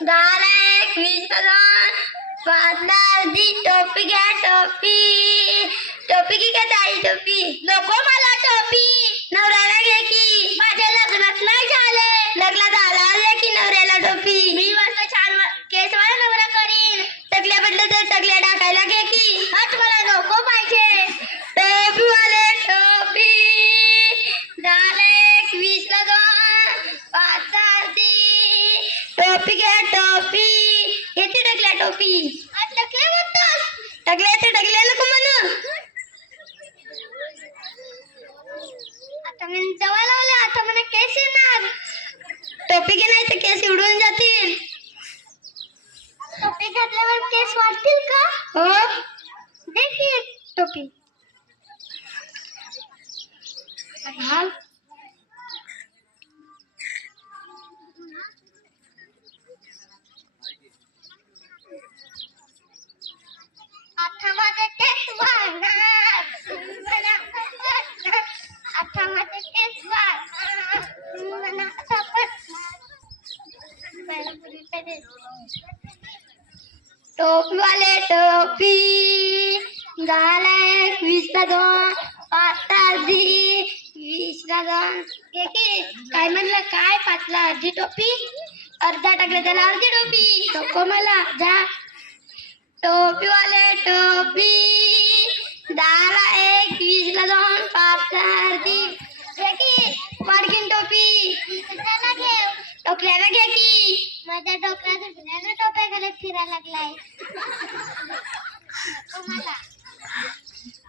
दहाला एक पाचला अर्धी टोपी घ्या टोपी टोपी की का ताई टोपी नको मला टोपी नवऱ्याला घे की माझ्या लग्नात नाही झाले लग्नात आला दे की नवऱ्याला टोपी मी मस्त छान केस वाला नवरा करीन टकल्या बदल तर टकल्या टाकायला घे की हट टकल्या टकले ते टकले नको म्हणू. आता मी जवळ लावले आता मला केस येणार. टोपी घेणार नाही तर केस उडून जातील. टोपी घातल्यावर केस वाढतील का? हो. टोपी वाले टोपी झाला एक वीसला दोन पाच अर्धी वीसला काय काय पाचला अर्धी टोपी, अर्धा टाकलं त्याला अर्धी टोपी। नको मला जा। टोपी वाले टोपी दहाला एक वीसला दोन पाच अर्धी टोपी। टोकल्याला घे की माझ्या डोक्यात दुसऱ्याने टोप्या घालत फिरायला लागलाय.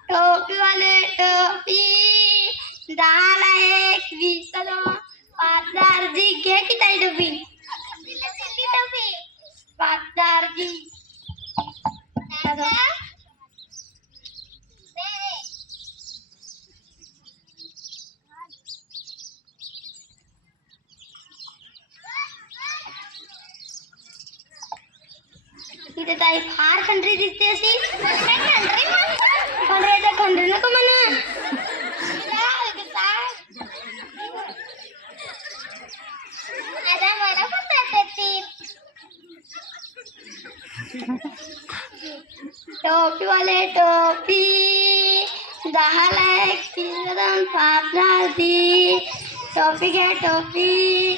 टोपी वाले टोपी दहाला एक वीस पाच पाच अर्धी घे की ताई टोपी इथे ताई फार कंट्री दिसते अशी कंट्री कंट्री कंट्री म्हणा आता मला पण जातात टोपी वाले टोपी एक तीन? दोन पाच अर्धी टोपी घ्या टोपी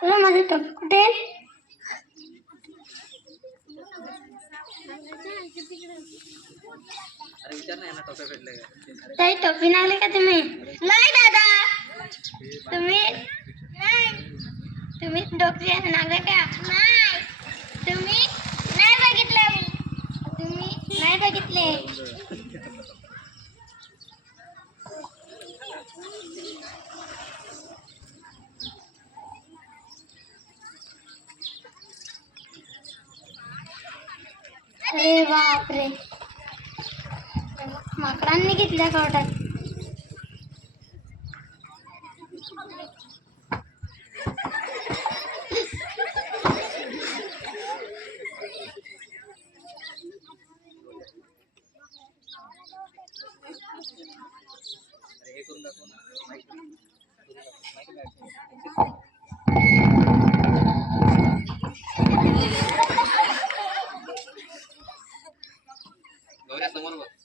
तुला माझे टोपी कुठे आहे? अरे विचार ना यांना टोप्या भेटल्या का ताई टोपी लागली का तुम्ही नाही दादा तुम्ही नाही तुम्ही डॉक्टर नागले का नाही. तुम्ही नाही बघितलं मी. तुम्ही नाही बघितले. अरे बापरे. माकडांनी घेतल्या कवटात समोर बघ.